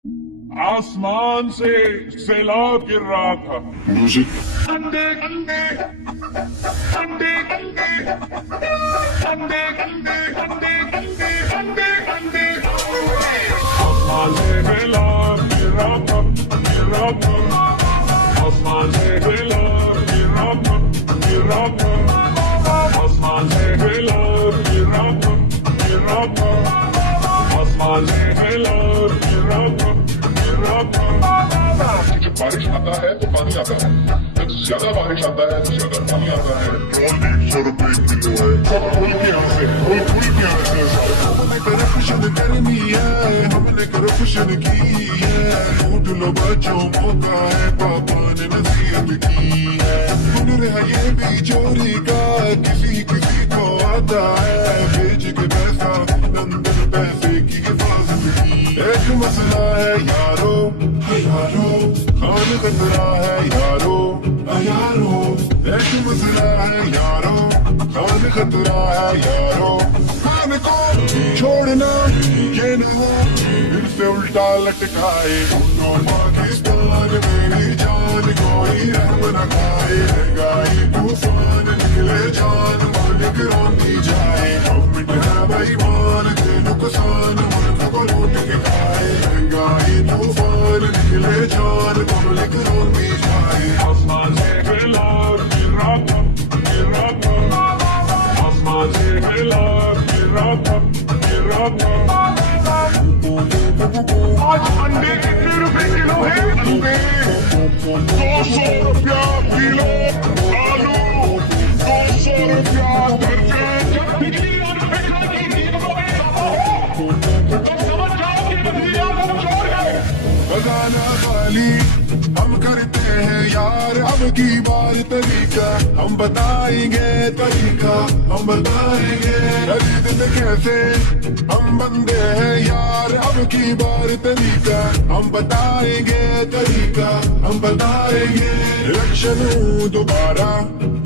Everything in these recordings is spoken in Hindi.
आसमान से सैलाब गिर रहा था। म्यूजिक अंडे अंडे अंडे अंडे अंडे अंडे अंडे अंडे अंडे अंडे आसमान से सैलाब गिर रहा था, गिर रहा था। आसमान से सैलाब गिर रहा था, गिर रहा था। आसमान से सैलाब गिर रहा था, गिर रहा था। आसमान से सैलाब गिर रहा था, गिर रहा था। जब बारिश आता है तो पानी आता है, जब ज्यादा बारिश आता है तो ज्यादा पानी आता है। पेट्रोल 100 रुपए किलो है। सब खुल के यहाँ से, खुल के यहाँ से। हमने करप्शन करनी है, हमने करप्शन की है। लूट लो बच्चों मौका है, पापा ने नसीहत की है। हुनर है ये भी चोरी का, किसी किसी को आता है। भेज के पैसा लंदन, पैसे की हिफाजत की। एक मसला है यारो, यारो खान खतरा है यारो, यारो। एक मसला है यारो, खान खतरा है यारो। खान को छोड़ना ये ना हो, फिर से उल्टा लटकाए। सुनो पाकिस्तान मेरी जान, कोई रहम न खाए। गाई तूफान निकले जान, मालिक रोनी जाए। गवर्नमेंट है बेईमान, दे नुकसान, मुल्क को लूट के खाए। महंगाई तूफान निकले जान, पब्लिक रोनी जाए। आसमान से सैलाब गिर रहा था, गिर रहा था। आसमान से सैलाब गिर रहा था, गिर रहा था। आज अंडे कितने रुपए किलो है? अंडे 200 रुपया किलो। आलू 200 रुपया दर्जन। जब बिजली और पेट्रोल की तो समझ जाओ कि बिजली और चोर है। खजाना खाली हम करते हैं यार, अब की बार तरीका हम बताएंगे, तरीका हम बताएंगे। खरीदते कैसे हम बंदे हैं यार, अब की बार तरीका हम बताएंगे, तरीका हम बताएंगे। इलेक्शन दोबारा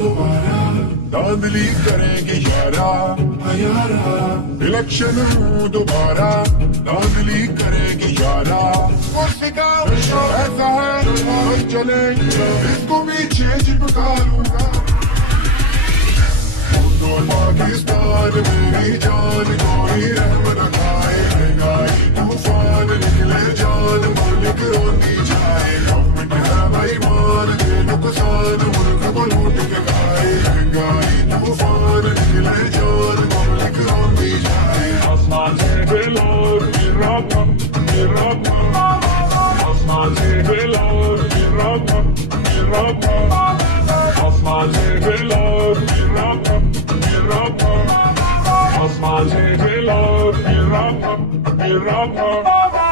दोबारा, धांधली करेंगे यारा, यारा। इलेक्शन दोबारा, धांधली करेंगे यारा। कुर्सी का ऐसा है और चले, इसको पीछे चिपका लूंगा। तो पाकिस्तान मेरी जान, कोई रहम न खाए। महंगाई तूफान निकले जान, मुल्क रोनी जाए। गवर्नमेंट है बेईमान, दे नुकसान, मुल्क को लूट के खाए। महंगाई तूफान निकले जान, पब्लिक रोनी जाए। आसमान से सैलाब गिर रहा था, गिर रहा था। आसमान से सैलाब गिर रहा था, गिर रहा था। आसमान से सैलाब गिर रहा था, गिर रहा था। आसमान से सैलाब गिर रहा था, गिर रहा था।